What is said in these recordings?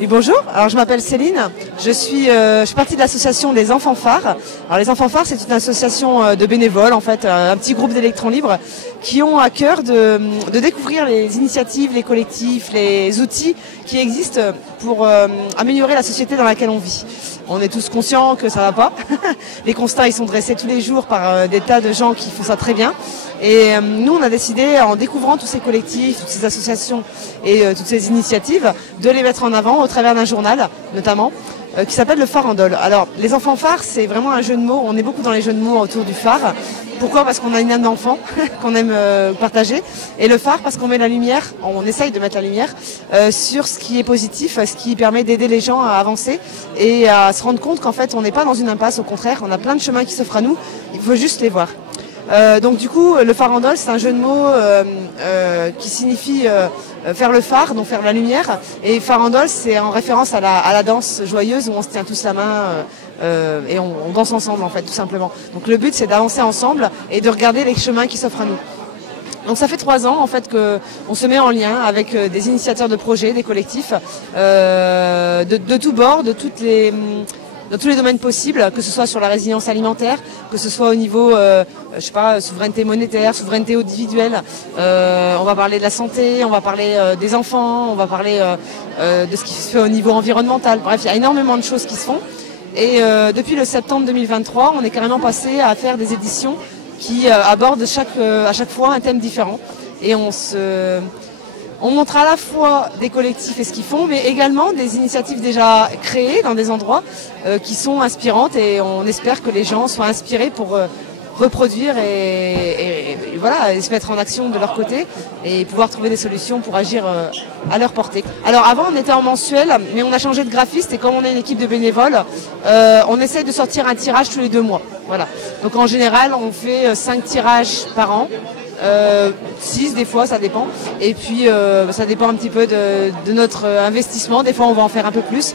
Oui, bonjour, alors je m'appelle Céline, je fais partie de l'association des Enfants Phares. Alors les Enfants Phares, c'est une association de bénévoles, en fait, un petit groupe d'électrons libres qui ont à cœur de découvrir les initiatives, les collectifs, les outils qui existent pour améliorer la société dans laquelle on vit. On est tous conscients que ça va pas. Les constats, ils sont dressés tous les jours par des tas de gens qui font ça très bien. Et nous, on a décidé, en découvrant tous ces collectifs, toutes ces associations et toutes ces initiatives, de les mettre en avant au travers d'un journal, notamment, qui s'appelle le Farandole. Alors, les enfants phares, c'est vraiment un jeu de mots. On est beaucoup dans les jeux de mots autour du phare. Pourquoi? Parce qu'on a une âme d'enfant qu'on aime partager. Et le phare, parce qu'on met la lumière, on essaye de mettre la lumière sur ce qui est positif, ce qui permet d'aider les gens à avancer et à se rendre compte qu'en fait, on n'est pas dans une impasse. Au contraire, on a plein de chemins qui s'offrent à nous. Il faut juste les voir. Donc du coup, le farandole, c'est un jeu de mots qui signifie faire le phare, donc faire la lumière. Et farandole, c'est en référence à la danse joyeuse où on se tient tous la main et on danse ensemble, en fait, tout simplement. Donc le but, c'est d'avancer ensemble et de regarder les chemins qui s'offrent à nous. Donc ça fait 3 ans en fait qu'on se met en lien avec des initiateurs de projets, des collectifs de tous bords, dans tous les domaines possibles, que ce soit sur la résilience alimentaire, que ce soit au niveau, je sais pas, souveraineté monétaire, souveraineté individuelle. On va parler de la santé, on va parler des enfants, on va parler de ce qui se fait au niveau environnemental. Bref, il y a énormément de choses qui se font. Et depuis le septembre 2023, on est carrément passé à faire des éditions qui abordent à chaque fois un thème différent. Et on montre à la fois des collectifs et ce qu'ils font, mais également des initiatives déjà créées dans des endroits qui sont inspirantes, et on espère que les gens soient inspirés pour reproduire et voilà, et se mettre en action de leur côté et pouvoir trouver des solutions pour agir à leur portée. Alors avant, on était en mensuel, mais on a changé de graphiste, et comme on est une équipe de bénévoles, on essaye de sortir un tirage tous les 2 mois. Voilà. Donc en général, on fait 5 tirages par an. 6 des fois, ça dépend. Et puis ça dépend un petit peu de notre investissement. Des fois, on va en faire un peu plus.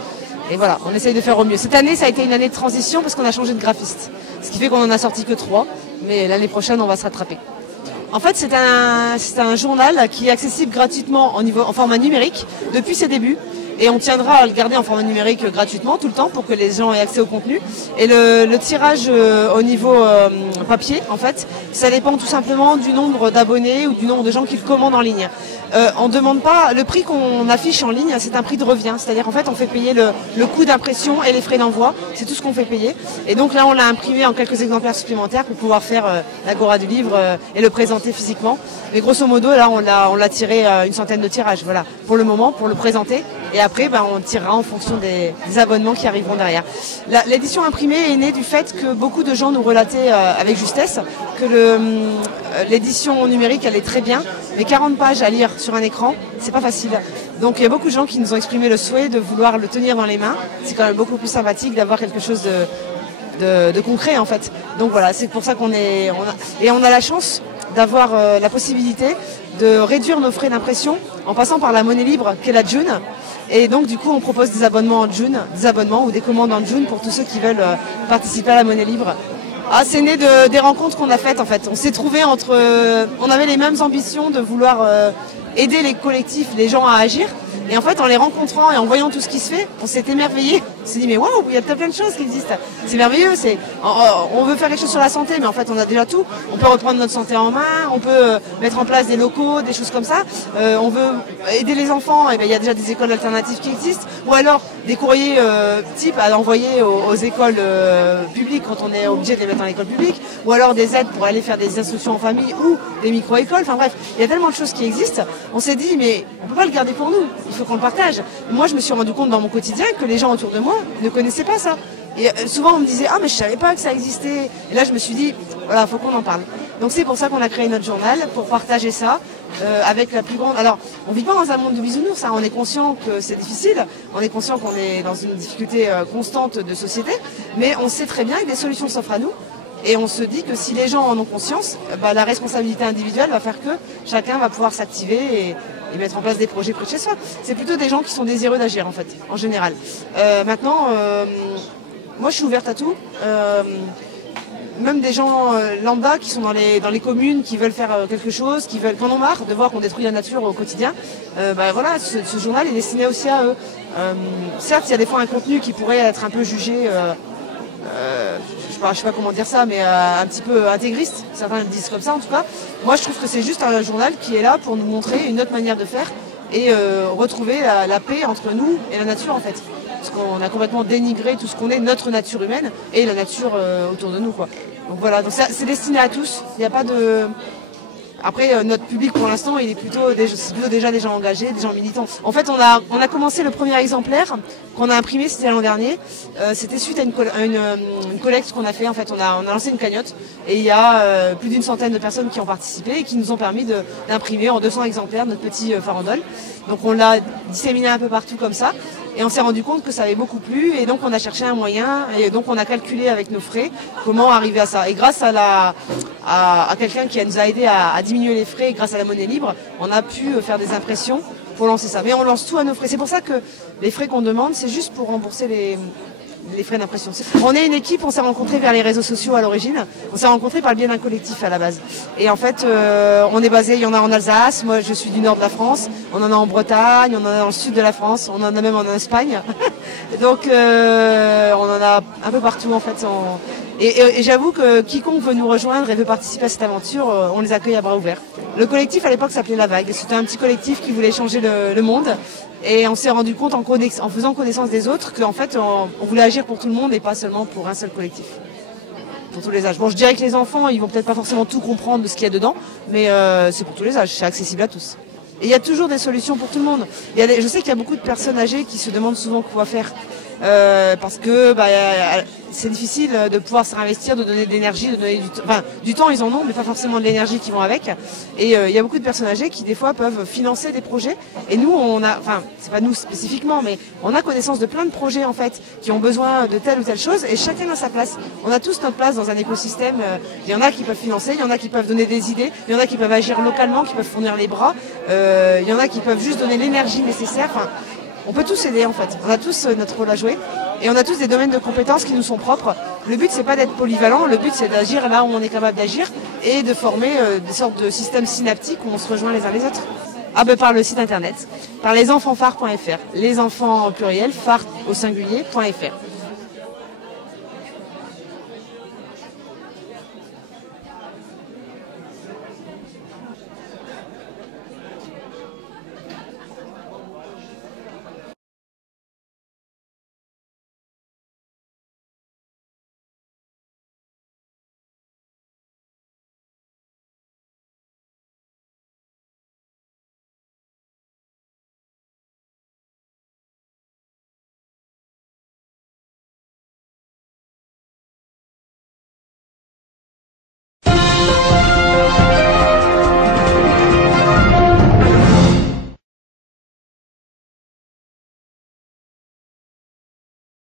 Et voilà, on essaye de faire au mieux. Cette année, ça a été une année de transition parce qu'on a changé de graphiste. Ce qui fait qu'on en a sorti que 3. Mais l'année prochaine, on va se rattraper. En fait, c'est un journal qui est accessible gratuitement en format numérique depuis ses débuts. Et on tiendra à le garder en format numérique gratuitement tout le temps pour que les gens aient accès au contenu. Et le tirage au niveau papier, en fait, ça dépend tout simplement du nombre d'abonnés ou du nombre de gens qui le commandent en ligne. On ne demande pas, le prix qu'on affiche en ligne, c'est un prix de revient. C'est-à-dire en fait, on fait payer le coût d'impression et les frais d'envoi. C'est tout ce qu'on fait payer. Et donc là, on l'a imprimé en quelques exemplaires supplémentaires pour pouvoir faire l'agora du livre et le présenter physiquement. Mais grosso modo, là, on l'a tiré une centaine de tirages, voilà, pour le moment, pour le présenter. Et après, on tirera en fonction des abonnements qui arriveront derrière. L'édition imprimée est née du fait que beaucoup de gens nous relataient avec justesse que l'édition numérique, elle est très bien, mais 40 pages à lire sur un écran, c'est pas facile. Donc il y a beaucoup de gens qui nous ont exprimé le souhait de vouloir le tenir dans les mains. C'est quand même beaucoup plus sympathique d'avoir quelque chose de concret, en fait. Donc voilà, c'est pour ça qu'on a la chance d'avoir la possibilité de réduire nos frais d'impression en passant par la monnaie libre qu'est la June. Et donc du coup, on propose des abonnements en June, des abonnements ou des commandes en June pour tous ceux qui veulent participer à la monnaie libre. Ah, c'est né des rencontres qu'on a faites, en fait. On s'est trouvés on avait les mêmes ambitions de vouloir aider les collectifs, les gens à agir. Et en fait, en les rencontrant et en voyant tout ce qui se fait, on s'est émerveillés. On s'est dit, mais waouh, il y a plein de choses qui existent. C'est merveilleux. On veut faire quelque chose sur la santé, mais en fait, on a déjà tout. On peut reprendre notre santé en main, on peut mettre en place des locaux, des choses comme ça. On veut aider les enfants, et bien, il y a déjà des écoles alternatives qui existent. Ou alors, des courriers type à envoyer aux écoles publiques quand on est obligé de les mettre dans l'école publique. Ou alors des aides pour aller faire des instructions en famille ou des micro-écoles. Enfin bref, il y a tellement de choses qui existent. On s'est dit, mais on ne peut pas le garder pour nous. Il faut qu'on le partage. Moi, je me suis rendu compte dans mon quotidien que les gens autour de moi ne connaissaient pas ça. Et souvent, on me disait, ah, mais je savais pas que ça existait. Et là, je me suis dit, voilà, faut qu'on en parle. Donc, c'est pour ça qu'on a créé notre journal, pour partager ça avec la plus grande. Alors, on vit pas dans un monde de bisounours, hein. On est conscient que c'est difficile. On est conscient qu'on est dans une difficulté constante de société. Mais on sait très bien que des solutions s'offrent à nous. Et on se dit que si les gens en ont conscience, la responsabilité individuelle va faire que chacun va pouvoir s'activer et mettre en place des projets près de chez soi. C'est plutôt des gens qui sont désireux d'agir, en fait, en général. Maintenant, moi je suis ouverte à tout. même des gens lambda qui sont dans les communes, qui veulent faire quelque chose, qui en ont marre de voir qu'on détruit la nature au quotidien. Voilà, ce journal est destiné aussi à eux. Certes, il y a des fois un contenu qui pourrait être un peu jugé, je sais pas comment dire ça, mais un petit peu intégriste. Certains le disent comme ça en tout cas. Moi, je trouve que c'est juste un journal qui est là pour nous montrer une autre manière de faire et retrouver la paix entre nous et la nature en fait. Parce qu'on a complètement dénigré tout ce qu'on est, notre nature humaine et la nature autour de nous, quoi. Donc voilà, donc c'est destiné à tous. Il n'y a pas de... Après, notre public pour l'instant, il est plutôt déjà des gens engagés, des gens militants. En fait, on a commencé le premier exemplaire qu'on a imprimé, c'était l'an dernier. C'était suite à une collecte qu'on a fait. En fait, on a lancé une cagnotte et il y a plus d'une centaine de personnes qui ont participé et qui nous ont permis d'imprimer en 200 exemplaires notre petit farandole. Donc on l'a disséminé un peu partout comme ça. Et on s'est rendu compte que ça avait beaucoup plu et donc on a cherché un moyen et donc on a calculé avec nos frais comment arriver à ça. Et grâce à quelqu'un qui nous a aidé à diminuer les frais grâce à la monnaie libre, on a pu faire des impressions pour lancer ça. Mais on lance tout à nos frais. C'est pour ça que les frais qu'on demande, c'est juste pour rembourser les frais d'impression. On est une équipe, on s'est rencontrés vers les réseaux sociaux à l'origine. On s'est rencontrés par le biais d'un collectif à la base. Et en fait, on est basé, il y en a en Alsace, moi je suis du nord de la France, on en a en Bretagne, on en a dans le sud de la France, on en a même en Espagne. Donc on en a un peu partout en fait. Et j'avoue que quiconque veut nous rejoindre et veut participer à cette aventure, on les accueille à bras ouverts. Le collectif à l'époque s'appelait La Vague. C'était un petit collectif qui voulait changer le monde. Et on s'est rendu compte en faisant connaissance des autres qu'en fait on voulait agir pour tout le monde et pas seulement pour un seul collectif. Pour tous les âges. Bon, je dirais que les enfants, ils vont peut-être pas forcément tout comprendre de ce qu'il y a dedans, mais c'est pour tous les âges, c'est accessible à tous. Et il y a toujours des solutions pour tout le monde. Je sais qu'il y a beaucoup de personnes âgées qui se demandent souvent quoi faire. Parce que c'est difficile de pouvoir se réinvestir, de donner de l'énergie, de donner du temps ils en ont, mais pas forcément de l'énergie qui vont avec. Et il y a beaucoup de personnes âgées qui des fois peuvent financer des projets. Et nous, c'est pas nous spécifiquement, mais on a connaissance de plein de projets en fait qui ont besoin de telle ou telle chose, et chacun a sa place. On a tous notre place dans un écosystème. Il y en a qui peuvent financer, il y en a qui peuvent donner des idées, il y en a qui peuvent agir localement, qui peuvent fournir les bras, il y en a qui peuvent juste donner l'énergie nécessaire. On peut tous aider en fait, on a tous notre rôle à jouer et on a tous des domaines de compétences qui nous sont propres. Le but c'est pas d'être polyvalent, le but c'est d'agir là où on est capable d'agir et de former des sortes de systèmes synaptiques où on se rejoint les uns les autres. Par le site internet, par lesenfanfares.fr, les enfants au pluriel, phare au singulier.fr.